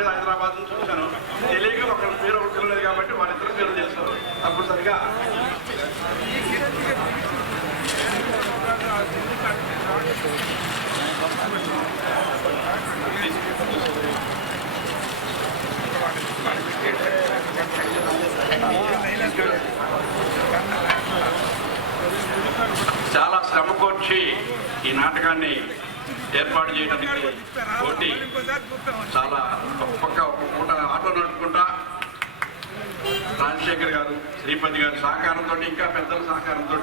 తెలియదు హైదరాబాద్ నుంచి వచ్చాను. తెలియక ఒక పేరు ఒకటి తెలియదు కాబట్టి వాళ్ళిద్దరు పేరు తెలుసు. తప్పనిసరిగా చాలా శ్రమకొచ్చి ఈ నాటకాన్ని ఏర్పాటు చేయడానికి పోటీ చాలా ఒక్కొక్క ఒక పూట ఆటో నడుపుకుంటా రాజశేఖర్ గారు శ్రీపతి గారి సహకారంతో ఇంకా పెద్దల సహకారంతో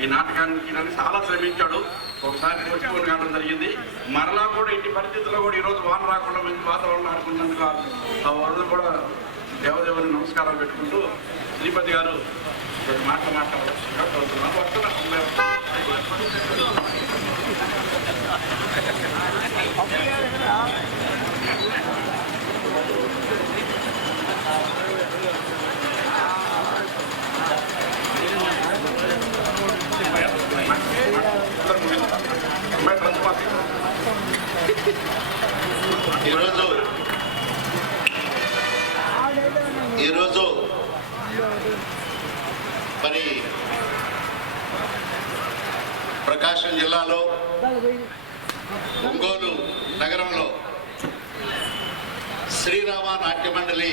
ఈ నాటకానికి చాలా శ్రమించాడు. ఒకసారి పోస్ట్పోన్ కావడం జరిగింది. మరలా కూడా ఇంటి పరిస్థితుల్లో కూడా ఈరోజు వాన రాకుండా మంచి వాతావరణం ఆడుకున్నందుకు ఆ- వరద కూడా దేవదేవుని నమస్కారాలు పెట్టుకుంటూ శ్రీపతి గారు కొన్ని మాటలు మాట్లాడవలసిందిగా ఈరోజు ఈరోజు మరి ప్రకాశం జిల్లాలో ఒంగోలు నగరంలో శ్రీరామ నాట్య మండలి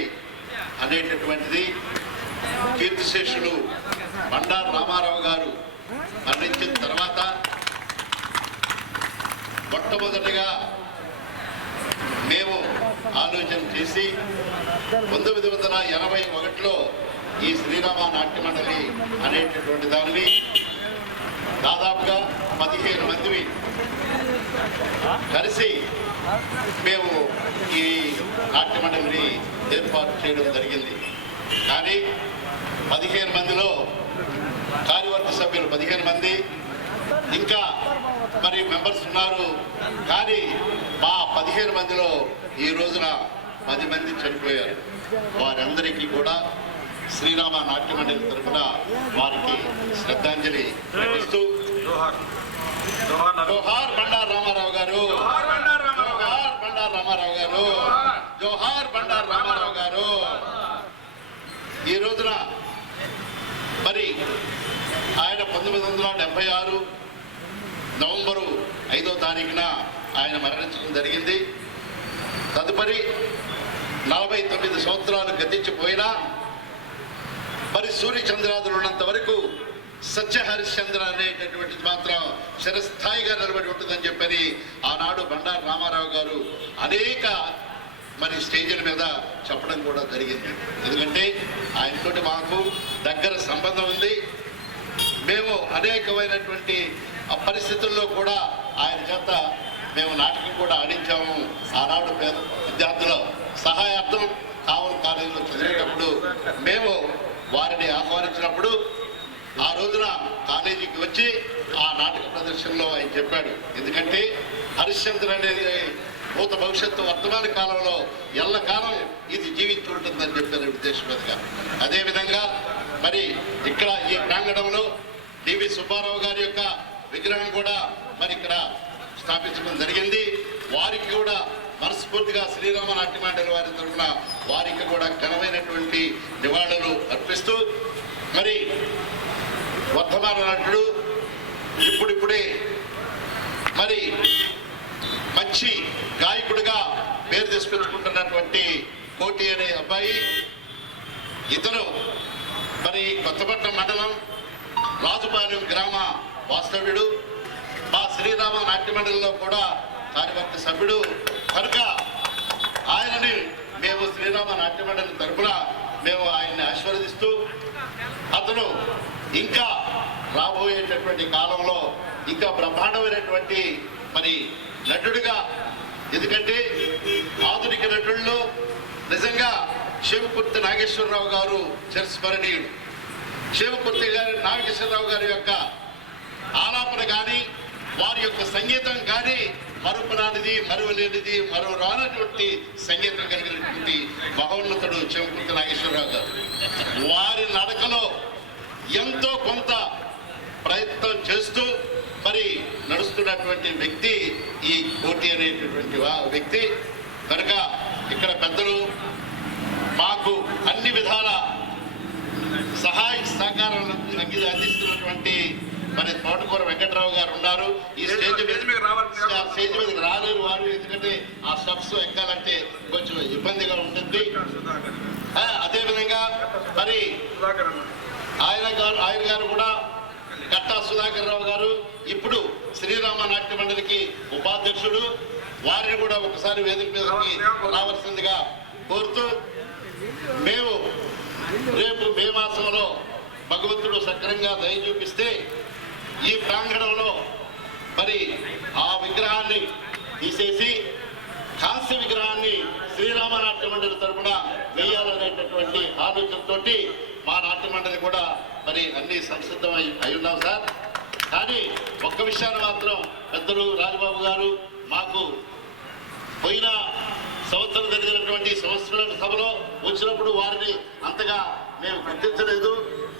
అనేటటువంటిది కీర్తిశేషులు బండారు రామారావు గారు మరణించిన తర్వాత మొట్టమొదటిగా మేము ఆలోచన చేసి పంతొమ్మిది వందల ఎనభై ఒకటిలో ఈ శ్రీరామ నాట్య మండలి అనేటటువంటి దానిని దాదాపుగా పదిహేను మంది కలిసి మేము ఈ నాట్యమండలిని ఏర్పాటు చేయడం జరిగింది. కానీ పదిహేను మందిలో కార్యవర్గ సభ్యులు పదిహేను మంది ఇంకా మరి మెంబర్స్ ఉన్నారు. కానీ మా పదిహేను మందిలో ఈ రోజున పది మంది చనిపోయారు. వారందరికీ కూడా శ్రీరామ నాట్య మండలి తరఫున వారికి శ్రద్ధాంజలి జోహార్. రామారావు గారు. జోహార్ రామారావు గారు. జోహార్ బండారు రామారావు గారు. జోహార్ బండారు రామారావు గారు. ఈ రోజున మరి ఆయన పంతొమ్మిది వందల డెబ్బై ఆరు నవంబరు ఐదో తారీఖున ఆయన మరణించడం జరిగింది. తదుపరి నలభై తొమ్మిది సంవత్సరాలు గతించిపోయినా మరి సూర్యచంద్రాదులు ఉన్నంత వరకు సత్య హరిశ్చంద్ర అనేటటువంటిది మాత్రం చిరస్థాయిగా నిలబడి ఉంటుందని చెప్పని ఆనాడు బండారు రామారావు గారు అనేక మరి స్టేజీల మీద చెప్పడం కూడా జరిగింది. ఎందుకంటే ఆయనతోటి మాకు దగ్గర సంబంధం ఉంది. మేము అనేకమైనటువంటి పరిస్థితుల్లో కూడా ఆయన చేత మేము నాటకం కూడా ఆడించాము. ఆనాడు పేద విద్యార్థులు ఆహ్వానించినప్పుడు ఆ రోజున కాలేజీకి వచ్చి ఆ నాటక ప్రదర్శనలో ఆయన చెప్పాడు ఎందుకంటే హరిశ్చంద్ర అనేది భూత భవిష్యత్తు వర్తమాన కాలంలో ఎల్లకాలం ఇది జీవించి ఉంటుందని చెప్పారు ఉద్దేశం అదేవిధంగా మరి ఇక్కడ ఈ ప్రాంగణంలో డివి సుబ్బారావు గారి యొక్క విగ్రహం కూడా మరి ఇక్కడ స్థాపించడం జరిగింది. వారికి కూడా మనస్ఫూర్తిగా శ్రీరామ నాట్యమండలి వారి తరఫున వారికి కూడా ఘనమైనటువంటి నివాళులు అర్పిస్తూ మరి వర్ధమాన నటుడు ఇప్పుడిప్పుడే మరి మంచి గాయకుడిగా పేరు తీసుకొచ్చుకుంటున్నటువంటి కోటి అనే అబ్బాయి ఇతను మరి కొత్తపట్నం మండలం రాజుపాలెం గ్రామ వాస్తవ్యుడు మా శ్రీరామ నాట్య మండలిలో కూడా కార్యవర్గ సభ్యుడు. కనుక ఆయనని మేము శ్రీరామ నాట్య మండలి తరపున మేము ఆయన్ని ఆశీర్వదిస్తూ అతను ఇంకా రాబోయేటటువంటి కాలంలో ఇంకా బ్రహ్మాండమైనటువంటి మరి నటుడిగా ఎందుకంటే ఆధునిక నటుల్లో నిజంగా శివకుర్తి నాగేశ్వరరావు గారు చిరస్మరణీయుడు శివకుర్తి గారి నాగేశ్వరరావు గారి యొక్క ఆలాపన కానీ వారి యొక్క సంగీతం కానీ మరుపురానిది మరువలేనిది మరో రానటువంటి సంగీతం కలిగినటువంటి మహోన్నతుడు శివకుర్తి నాగేశ్వరరావు గారు. వారి నడకలో ఎంతో కొంత ప్రయత్నం చేస్తూ మరి నడుస్తున్నటువంటి వ్యక్తి ఈ కోటి అనేటటువంటి వ్యక్తి. కనుక ఇక్కడ పెద్దలు మాకు అన్ని విధాల సహాయ సహకారాలను అందిస్తున్నటువంటి మరి తోటకూర వెంకట్రావు గారు ఉన్నారు. ఈ స్టేజ్ మీద స్టేజ్ మీదకి మీదకి రాలేరు వారు ఎందుకంటే ఆ స్టెప్స్ ఎక్కాలంటే కొంచెం ఇబ్బందిగా ఉంటుంది. అదేవిధంగా మరి ఆయన గారు ఆయన గారు కూడా కట్టా సుధాకర్ రావు గారు ఇప్పుడు శ్రీరామ నాట్య మండలికి ఉపాధ్యక్షుడు. వారిని కూడా ఒకసారి వేదిక మీదకి రావాల్సిందిగా కోరుతూ మేము రేపు మే మాసంలో భగవంతుడు సక్రంగా దయ చూపిస్తే ఈ ప్రాంగణంలో మరి ఆ విగ్రహాన్ని తీసేసి కాంస్య విగ్రహాన్ని శ్రీరామ నాట్య మండలి తరపున వేయాలనేటటువంటి ఆలోచనతో మా నాట్య మండలి కూడా మరి అన్ని సంసిద్ధమై అయి ఉన్నాం సార్. కానీ ఒక్క విషయాన్ని మాత్రం పెద్దలు రాజబాబు గారు మాకు పోయిన సంవత్సరం జరిగినటువంటి సంవత్సరాల సభలో వచ్చినప్పుడు వారిని అంతగా మేము గుర్తించలేదు.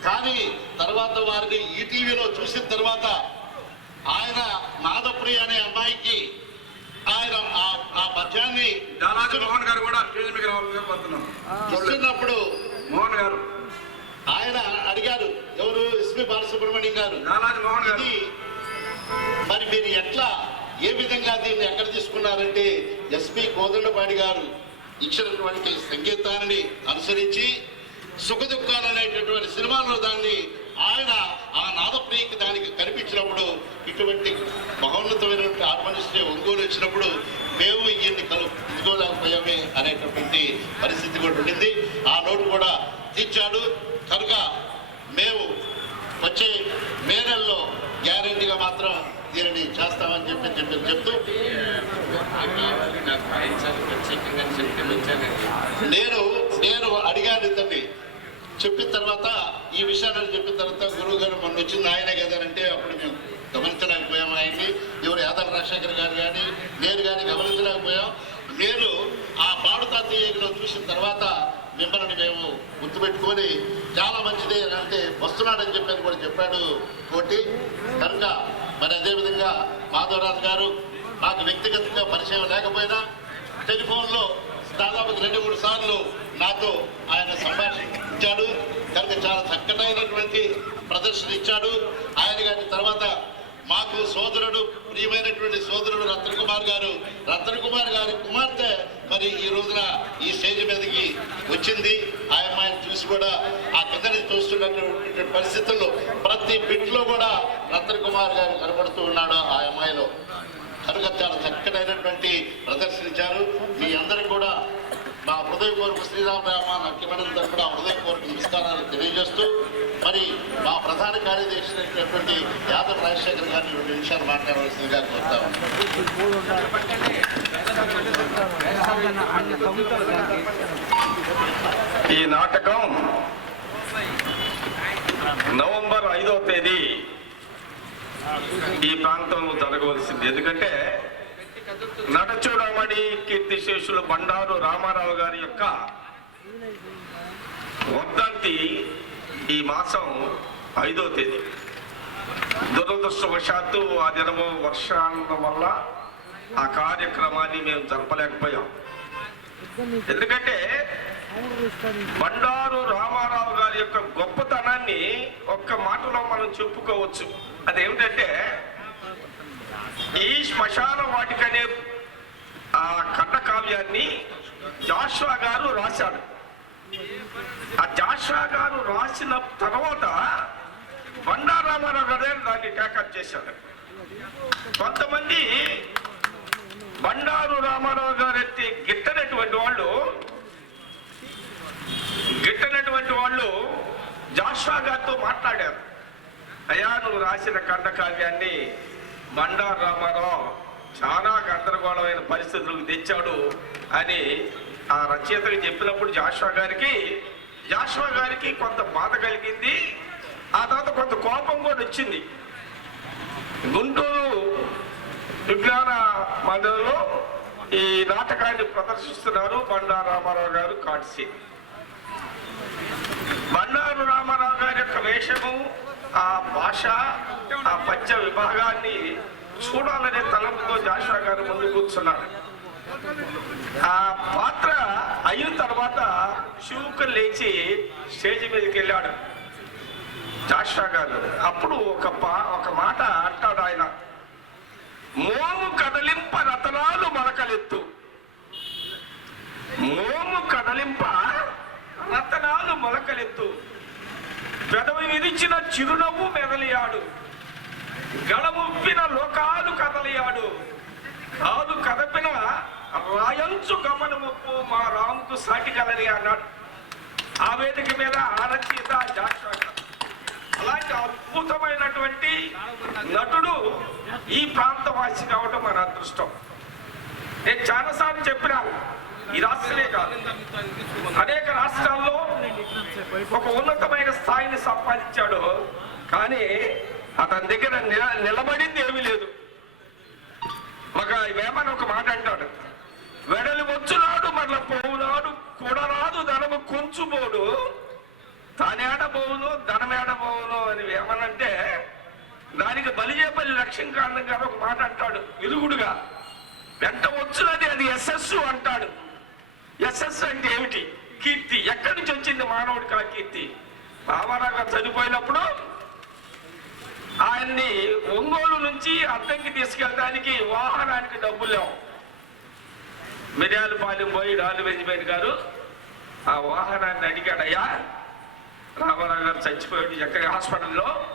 కానీ తర్వాత వారిని ఈటీవీలో చూసిన తర్వాత ఆయన నాదప్రియ అనే అమ్మాయికి ఆయన ఆ- పద్యాన్ని మోహన్ గారు కూడా స్టేజ్ ఇస్తున్నప్పుడు మోహన్ గారు. ఆయన అడిగారు ఎవరు? ఎస్పి బాలసుబ్రహ్మణ్యం గారు. మోహన్ గారు. మరి మీరు ఎట్లా ఏ విధంగా దీన్ని ఎక్కడ తీసుకున్నారంటే ఎస్పి కోదండపాడి గారు ఇచ్చినటువంటి సంగీతాన్ని అనుసరించి సుఖదుఖాలు అనేటటువంటి సినిమాలో దాన్ని ఆయన ఆ నాదప్రియకి దానికి కనిపించినప్పుడు ఇటువంటి మహోన్నతమైనటువంటి హార్మోనిస్ట్ని ఒంగోలు వచ్చినప్పుడు మేము ఈయన్ని కలు ఇదిగోలేకపోయామే అనేటటువంటి పరిస్థితి కూడా ఉండింది. ఆ నోటు కూడా తీర్చాడు. కనుక మేము వచ్చే మే నెలలో గ్యారెంటీగా మాత్రం దీనిని చేస్తామని చెప్పి చెప్పి చెప్తూ నేను నేను అడిగాను ఇతన్ని. చెప్పిన తర్వాత ఈ విషయాన్ని చెప్పిన తర్వాత గురువు గారు మొన్న వచ్చింది ఆయనే కదా అప్పుడు మేము గమనించలేకపోయాం ఆయన్ని. ఎవరు యాదవ రాజశేఖర్ గారు కానీ నేను కానీ గమనించలేకపోయాం. నేను ఆ పాడుతా చూసిన తర్వాత మిమ్మల్ని మేము గుర్తుపెట్టుకొని చాలా మంచిది అంటే వస్తున్నాడని చెప్పని కూడా చెప్పాడు కోటి. కనుక మరి అదేవిధంగా మాధవరాజు గారు నాకు వ్యక్తిగతంగా పరిచయం లేకపోయినా టెలిఫోన్లో దాదాపు రెండు మూడు సార్లు నాతో ఆయన సంభాషించాడు. కనుక చాలా చక్కటైనటువంటి ప్రదర్శన ఇచ్చాడు. ఆయన గారి తర్వాత మాకు సోదరుడు ప్రియమైనటువంటి సోదరుడు రత్న కుమార్ గారు. రత్న కుమార్ గారి కుమార్తె మరి ఈ రోజున ఈ స్టేజ్ మీదకి వచ్చింది. ఆయమ్మ ఆయన చూసి కూడా ఆ కిందని చూస్తున్నటువంటి పరిస్థితుల్లో ప్రతి బిట్లో కూడా రత్న కుమార్ గారు కనబడుతూ ఉన్నాడు ఆ అమ్మాయిలో. కనుక చాలా చక్కనైనటువంటి ప్రదర్శించారు మీ అందరికి కూడా మా హృదయపూర్వక శ్రీరామరామ నక్కిమండలి కూడా హృదయపూర్వక నమస్కారాలు తెలియజేస్తూ మరి మా ప్రధాన కార్యదర్శి అయినటువంటి యాదవ్ రాజశేఖర్ గారిని రెండు నిమిషాలు మాట్లాడవలసిందిగా కోరుతాము ఈ నాటకం నవంబర్ ఐదవ తేదీ ఈ ప్రాంతంలో జరగవలసింది. ఎందుకంటే నటచూడమణి కీర్తిశేషులు బండారు రామారావు గారి యొక్క వర్ధంతి ఈ మాసం ఐదో తేదీ. దురదృష్టవశాత్తు ఆ దినము వర్షాల వల్ల ఆ కార్యక్రమాన్ని మేము జరపలేకపోయాం. ఎందుకంటే బండారు రామారావు గారి యొక్క గొప్పతనాన్ని ఒక్క మాటలో మనం చెప్పుకోవచ్చు. అదేమిటంటే శ్మశాన వాటికనే ఆ కథ కావ్యాన్ని గారు రాశాడు ఆ జాష్వా గారు రాసిన తర్వాత బండారామారావు గారే దాన్ని టేకప్ చేశాడు కొంతమంది బండారు రామారావు గారి గిట్టనటువంటి వాళ్ళు గిట్టనటువంటి వాళ్ళు జాష్వా గారితో మాట్లాడారు. అయ్యా నువ్వు రాసిన కండకావ్యాన్ని బండారు రామారావు చాలా గందరగోళమైన పరిస్థితులకు తెచ్చాడు అని ఆ రచయితకు చెప్పినప్పుడు జాషువా గారికి జాషువా గారికి కొంత బాధ కలిగింది ఆ తర్వాత కొంత కోపం కూడా వచ్చింది. గుంటూరు విజ్ఞాన మందిరంలో ఈ నాటకాన్ని ప్రదర్శిస్తున్నారు బండారు రామారావు గారు కాడ్సి. బండారు రామారావు గారి యొక్క వేషము ఆ భాష ఆ పద్య విభాగాన్ని చూడాలనే తలంపుతో జాషా గారు ముందు కూర్చున్నారు. ఆ పాత్ర అయిన తర్వాత షూకు లేచి స్టేజ్ మీదకి వెళ్ళాడు జాషా గారు. అప్పుడు ఒక ఒక మాట అంటాడు ఆయన. మోము కదలింప రతనాలు మొలకలెత్తు మోము కదలింప రతనాలు మొలకలెత్తు పెదవి విరిచిన చిరునవ్వు మెదలియాడు. గడముప్పిన లోకాలు కదలియాడు. కాదు కదపిన రాయంచు గమనముప్పు మా రాముకు సాటి కలని అన్నాడు. ఆ వేదిక మీద ఆరచీత అలాంటి అద్భుతమైనటువంటి నటుడు ఈ ప్రాంతవాసి కావడం మన అదృష్టం. నేను చాలాసార్లు చెప్పినాను. ఈ రాష్ట్రమే కాదు. అనేక రాష్ట్రాల్లో ఒక ఉన్నతమైన స్థాయిని సంపాదించాడు. కానీ అతని దగ్గర నిల- నిలబడింది ఏమీ లేదు. ఒక వేమని ఒక మాట అంటాడు. వెడలి వచ్చునాడు మరల పోవునాడు కూడరాదు ధనము కొంచుబోడు. తానేడ పోవును ధనమేడ పోవును అని వేమనంటే దానికి బలిజేపల్లి లక్ష్యం కారణం ఒక మాట అంటాడు. విరుగుడుగా. వెంట వచ్చినది అది ఎస్ఎస్ అంటాడు. ఎస్ఎస్ అంటే ఏమిటి? కీర్తి. ఎక్కడి నుంచి వచ్చింది మానవుడికి ఆ కీర్తి? రామారావు చనిపోయినప్పుడు ఆయన్ని ఒంగోలు నుంచి అద్దంకి తీసుకెళ్ళడానికి వాహనానికి డబ్బులు లేవు. మిర్యాలపాలెం పోయి డాలు వెంజిమేన్ గారు ఆ వాహనాన్ని అడిగాడయ్యా రామారావు గారు చచ్చిపోయాడు ఎక్కడ హాస్పిటల్లో?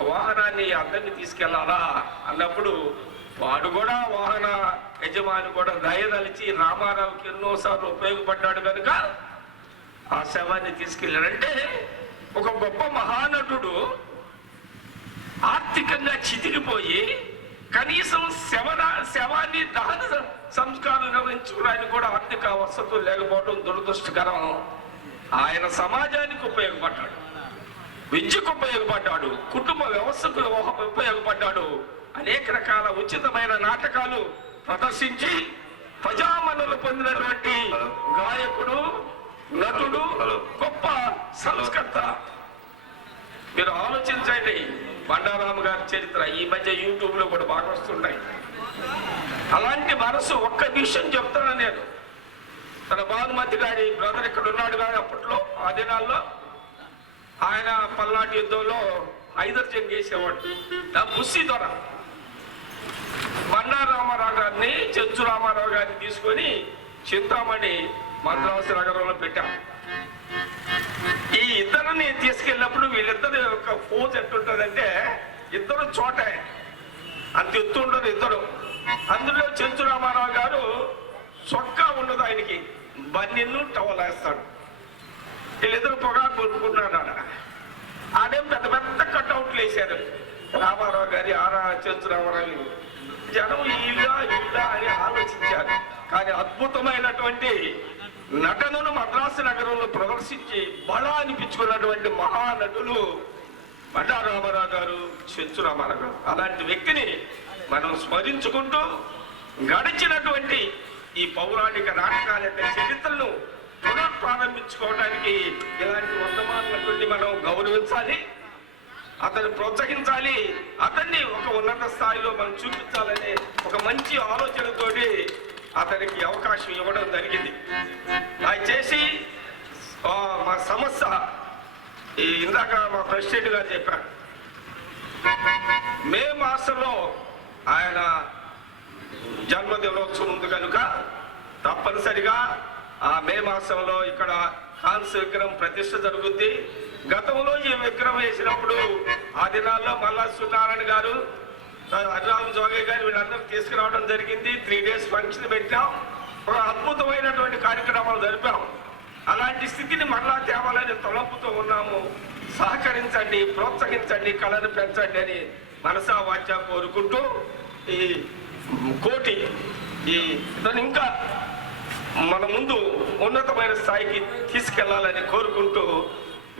ఆ వాహనాన్ని అద్దంకి తీసుకెళ్ళాలా అన్నప్పుడు వాడు కూడా వాహన యజమాని కూడా దయదలిచి రామారావుకి ఎన్నోసార్లు ఉపయోగపడ్డాడు కనుక ఆ శవాన్ని తీసుకెళ్ళాడంటే ఒక గొప్ప మహానటుడు ఆర్థికంగా చితికిపోయి కనీసం శవన శవాన్ని దహన సంస్కారం నిర్వహించుకోవడానికి కూడా ఆర్థిక వసతులు లేకపోవడం దురదృష్టకరం. ఆయన సమాజానికి ఉపయోగపడ్డాడు. విద్యకు ఉపయోగపడ్డాడు. కుటుంబ వ్యవస్థకు ఉపయోగపడ్డాడు. అనేక రకాల ఉచితమైన నాటకాలు ప్రదర్శించి ప్రజామనులు పొందినటువంటి గాయకుడు నటుడు గొప్ప సంస్కర్త. మీరు ఆలోచించండి బండారాము గారి చరిత్ర ఈ మధ్య యూట్యూబ్లో కూడా బాగా వస్తున్నాయి అలాంటి మనసు ఒక్క విషయం చెప్తాను నేను. తన భానుమతి గారి బ్రదర్ ఇక్కడ ఉన్నాడు కానీ అప్పట్లో ఆ దినాల్లో ఆయన పల్నాటి యుద్ధంలో హైదర్జన్ చేసేవాడు. నా బుస్సి దొర మన్నా రామారావు గారిని చెంచు రామారావు గారిని తీసుకొని చింతామణి మద్రాసు నగరంలో పెట్టాం. ఈ ఇద్దరిని తీసుకెళ్ళినప్పుడు వీళ్ళిద్దరి యొక్క ఫోజ్ ఎట్టుంటుందంటే ఇద్దరు చోట. అంత ఎత్తు ఉండదు ఇద్దరు. అందులో చెంచు రామారావు గారు చొక్కా ఉండదు ఆయనకి. బన్నెన్ను టవల్ వేస్తాడు. వీళ్ళిద్దరు పొగా కొనుక్కున్నాడు ఆడ. ఆడేం పెద్ద పెద్ద కట్అవుట్లు వేశారు. రామారావు గారి ఆరా చెంచు రామారావు జనం ఇలా ఇలా అని ఆలోచించారు కానీ అద్భుతమైనటువంటి నటనను మద్రాసు నగరంలో ప్రదర్శించి బల అనిపించుకున్నటువంటి మహానటులు బండా రామారావు గారు చెంచు రామారావు గారు. అలాంటి వ్యక్తిని మనం స్మరించుకుంటూ గడిచినటువంటి ఈ పౌరాణిక నాటకాల యొక్క చరిత్రను పునఃప్రారంభించుకోవడానికి ఇలాంటి వర్తమానులటువంటి మనం గౌరవించాలి. అతన్ని ప్రోత్సహించాలి. అతన్ని ఒక ఉన్నత స్థాయిలో మనం చూపించాలనే ఒక మంచి ఆలోచనతోటి అతనికి అవకాశం ఇవ్వడం జరిగింది. అది చేసి మా సమస్య ఈ ఇందాక మా ప్రెసిడెంట్ గారు చెప్పారు. మే మాసంలో ఆయన జన్మదినోత్సవం ఉంది కనుక తప్పనిసరిగా ఆ మే మాసంలో ఇక్కడ కాన్స్ విగ్రహం ప్రతిష్ట జరుగుద్ది. గతంలో ఈ విగ్రహం వేసినప్పుడు ఆ దినాల్లో మల్లా సూర్యనారాయణ గారు హరిరామ్ జోగయ్య గారు వీళ్ళందరూ తీసుకురావడం జరిగింది. త్రీ డేస్ ఫంక్షన్ పెట్టాం. ఒక అద్భుతమైనటువంటి కార్యక్రమాలు జరిపాం. అలాంటి స్థితిని మళ్ళా తేవాలని తొలపుతూ ఉన్నాము. సహకరించండి ప్రోత్సహించండి కళను పెంచండి అని మనసా వాచ కోరుకుంటూ ఈ కోటి ఈ దాన్ని ఇంకా మన ముందు ఉన్నతమైన స్థాయికి తీసుకెళ్ళాలని కోరుకుంటూ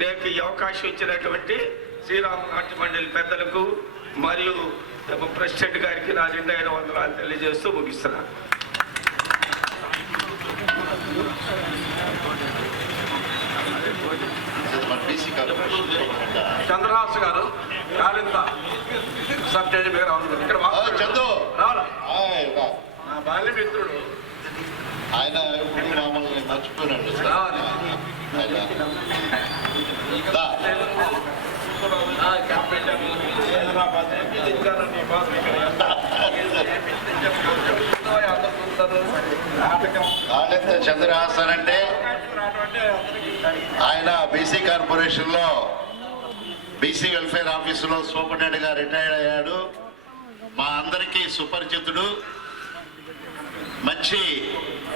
నాకు ఈ అవకాశం ఇచ్చినటువంటి శ్రీరామ నాట్య మండలి పెద్దలకు మరియు ప్రెసిడెంట్ గారికి నా నిండైన వందనాలు తెలియజేస్తూ ముగిస్తున్నాను. చంద్రహాస్ గారు కాలింత జడ్జి మీద రావాలి ఇక్కడ. చందు. నా బాల్య మిత్రుడు ఆయన మర్చిపోయినాడు చంద్రహాసన్ అంటే ఆయన బీసీ కార్పొరేషన్లో బీసీ వెల్ఫేర్ ఆఫీసులో సూపరింటెండెంట్గా రిటైర్ అయ్యాడు. మా అందరికీ సుపరిచితుడు. మంచి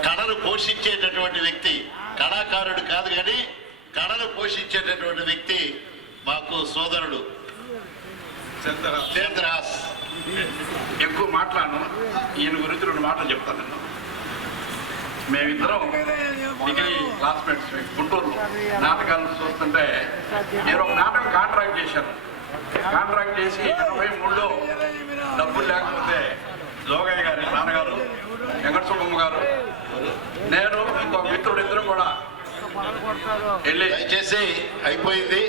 కళను పోషించేటటువంటి వ్యక్తి. కళాకారుడు కాదు కానీ కళను పోషించేటటువంటి వ్యక్తి మాకు సోదరుడు. చంద్రహాస్. ఎక్కువ మాట్లాడను. ఈయన గురించి రెండు మాటలు చెప్తాను నేను. మేమిద్దరం డిగ్రీ క్లాస్మేట్స్ గుంటూరు నాటకాలు చూస్తుంటే నేను ఒక నాటకం కాంట్రాక్ట్ చేశాను. కాంట్రాక్ట్ చేసి ఎనభై మూడులో డబ్బులు లేకపోతే జోగయ్య గారి నాన్నగారు వెంకట సుబ్బమ్మ గారు నేను ఇంకో మిత్రుడు ఇద్దరం కూడా వెళ్ళి దయచేసి అయిపోయింది.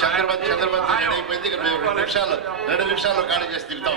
చంద్రబాబు చంద్రబాబు అయిపోయింది. ఇక మేము రెండు నిమిషాలు రెండు నిమిషాల్లో ఖాళీ చేసి దిగుతాం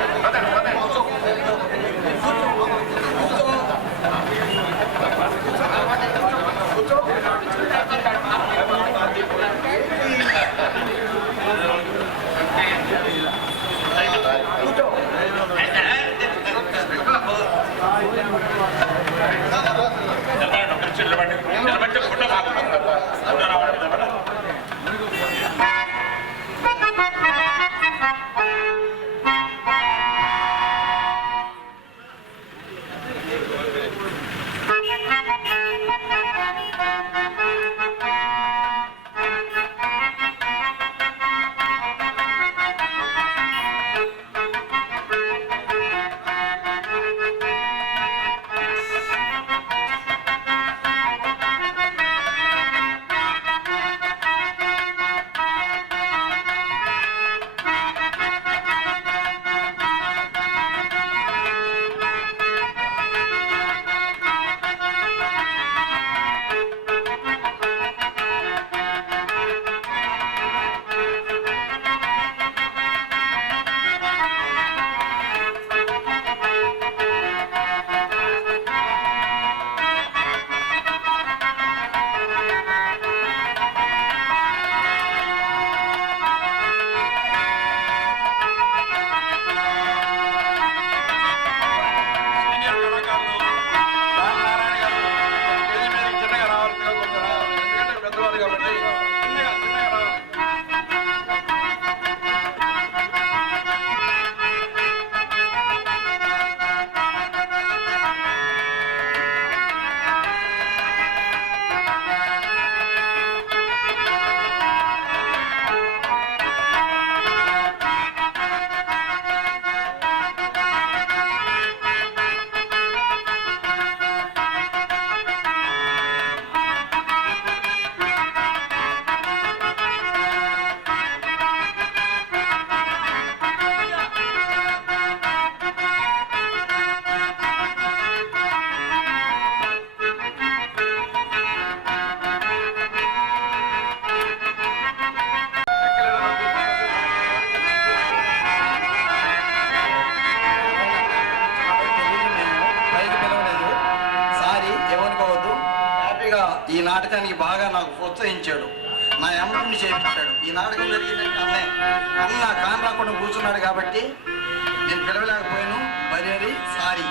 నాటకానికి బాగా నాకు ప్రోత్సహించాడు. నా ఎంఎంని చేయించాడు. ఈ నాటకం జరిగిందంటే అన్న కాన్ రాకుండా కూర్చున్నాడు కాబట్టి నేను పిలవలేకపోయాను. బరేరి సారీ.